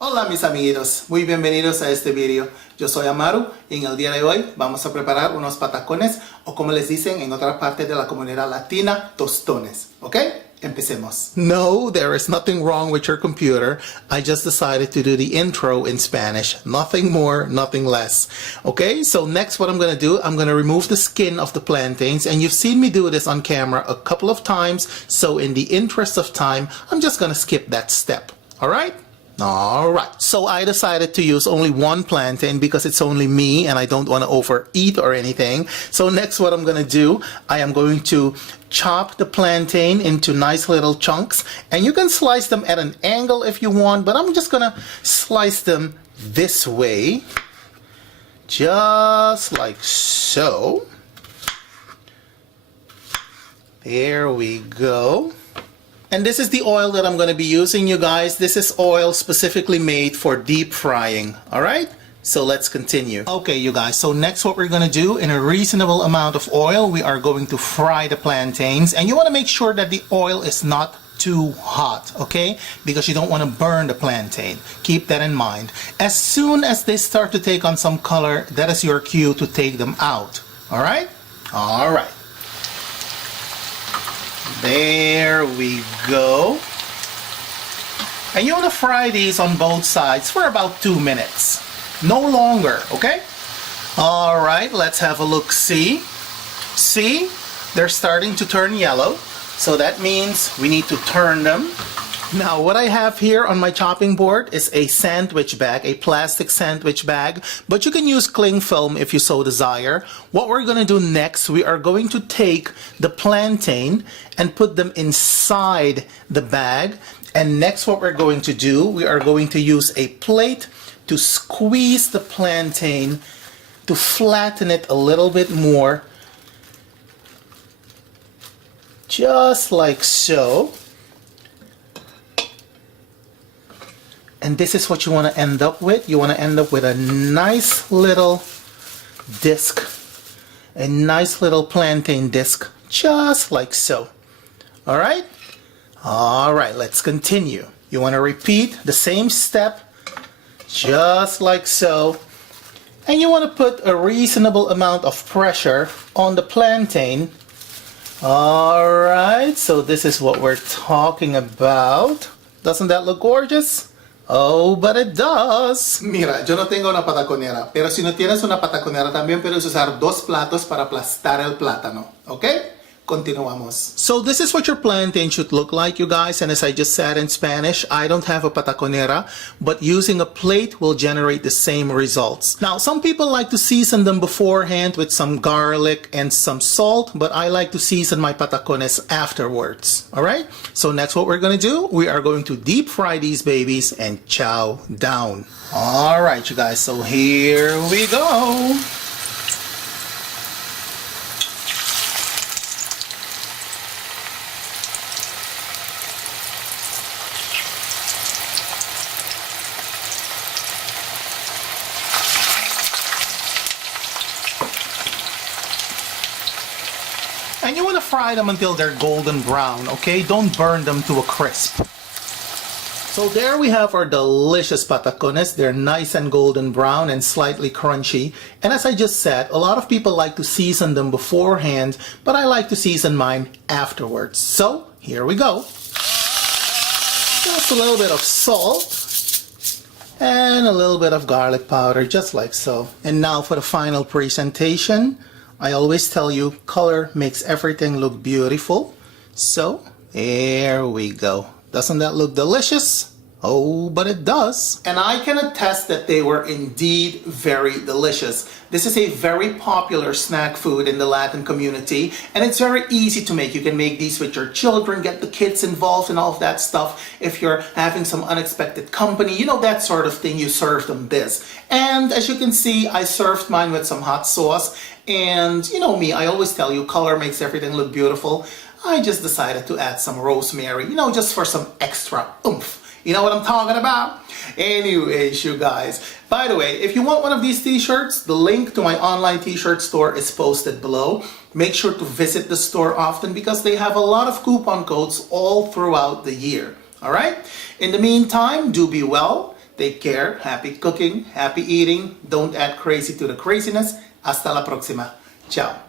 Hola mis amiguitos, muy bienvenidos a este video. Yo soy Amaru y en el día de hoy vamos a preparar unos patacones o como les dicen en otra parte de la comunidad latina, tostones. ¿Ok? Empecemos. No, there is nothing wrong with your computer. I just decided to do the intro in Spanish. Nothing more, nothing less. Okay, so next what I'm going to do, I'm going to remove the skin of the plantains. And you've seen me do this on camera a couple of times. So in the interest of time, I'm just going to skip that step. All right? Alright, so I decided to use only one plantain because it's only me and I don't want to overeat or anything. So next what I'm going to do, I am going to chop the plantain into nice little chunks. And you can slice them at an angle if you want, but I'm just going to slice them this way. Just like so. There we go. And this is the oil that I'm going to be using, you guys. This is oil specifically made for deep frying. All right? So let's continue. Okay, you guys. So next what we're going to do, in a reasonable amount of oil, we are going to fry the plantains. And you want to make sure that the oil is not too hot, okay? Because you don't want to burn the plantain. Keep that in mind. As soon as they start to take on some color, that is your cue to take them out. All right? All right. There we go. And you want to fry these on both sides for about 2 minutes. No longer, okay? Alright, let's have a look-see. See? They're starting to turn yellow. So that means we need to turn them. Now what I have here on my chopping board is a sandwich bag, a plastic sandwich bag, but you can use cling film if you so desire. What we're going to do next, we are going to take the plantain and put them inside the bag. And next what we're going to do, we are going to use a plate to squeeze the plantain to flatten it a little bit more. Just like so. And this is what you want to end up with. You want to end up with a nice little disc, a nice little plantain disc, just like so. All right? All right, let's continue. You want to repeat the same step, just like so. And you want to put a reasonable amount of pressure on the plantain. All right, so this is what we're talking about. Doesn't that look gorgeous? Oh, but it does. Mira, yo no tengo una pataconera, pero si no tienes una pataconera también puedes usar 2 platos para aplastar el plátano, ¿ok? Continuamos. So this is what your plantain should look like, you guys, and as I just said in Spanish, I don't have a pataconera, but using a plate will generate the same results. Now, some people like to season them beforehand with some garlic and some salt, but I like to season my patacones afterwards, all right? So next what we're going to do, we are going to deep fry these babies and chow down. All right, you guys, so here we go. And you want to fry them until they're golden brown, okay? Don't burn them to a crisp. So there we have our delicious patacones. They're nice and golden brown and slightly crunchy. And as I just said, a lot of people like to season them beforehand, but I like to season mine afterwards. So here we go. Just a little bit of salt and a little bit of garlic powder, just like so. And now for the final presentation. I always tell you, color makes everything look beautiful. So, there we go. Doesn't that look delicious? Oh, but it does. And I can attest that they were indeed very delicious. This is a very popular snack food in the Latin community, and it's very easy to make. You can make these with your children, get the kids involved and all of that stuff. If you're having some unexpected company, you know, that sort of thing, you serve them this. And as you can see, I served mine with some hot sauce. And you know me, I always tell you, color makes everything look beautiful. I just decided to add some rosemary, you know, just for some extra oomph. You know what I'm talking about? Anyways, you guys. By the way, if you want one of these t-shirts, the link to my online t-shirt store is posted below. Make sure to visit the store often because they have a lot of coupon codes all throughout the year. All right? In the meantime, do be well. Take care. Happy cooking. Happy eating. Don't add crazy to the craziness. Hasta la próxima. Ciao.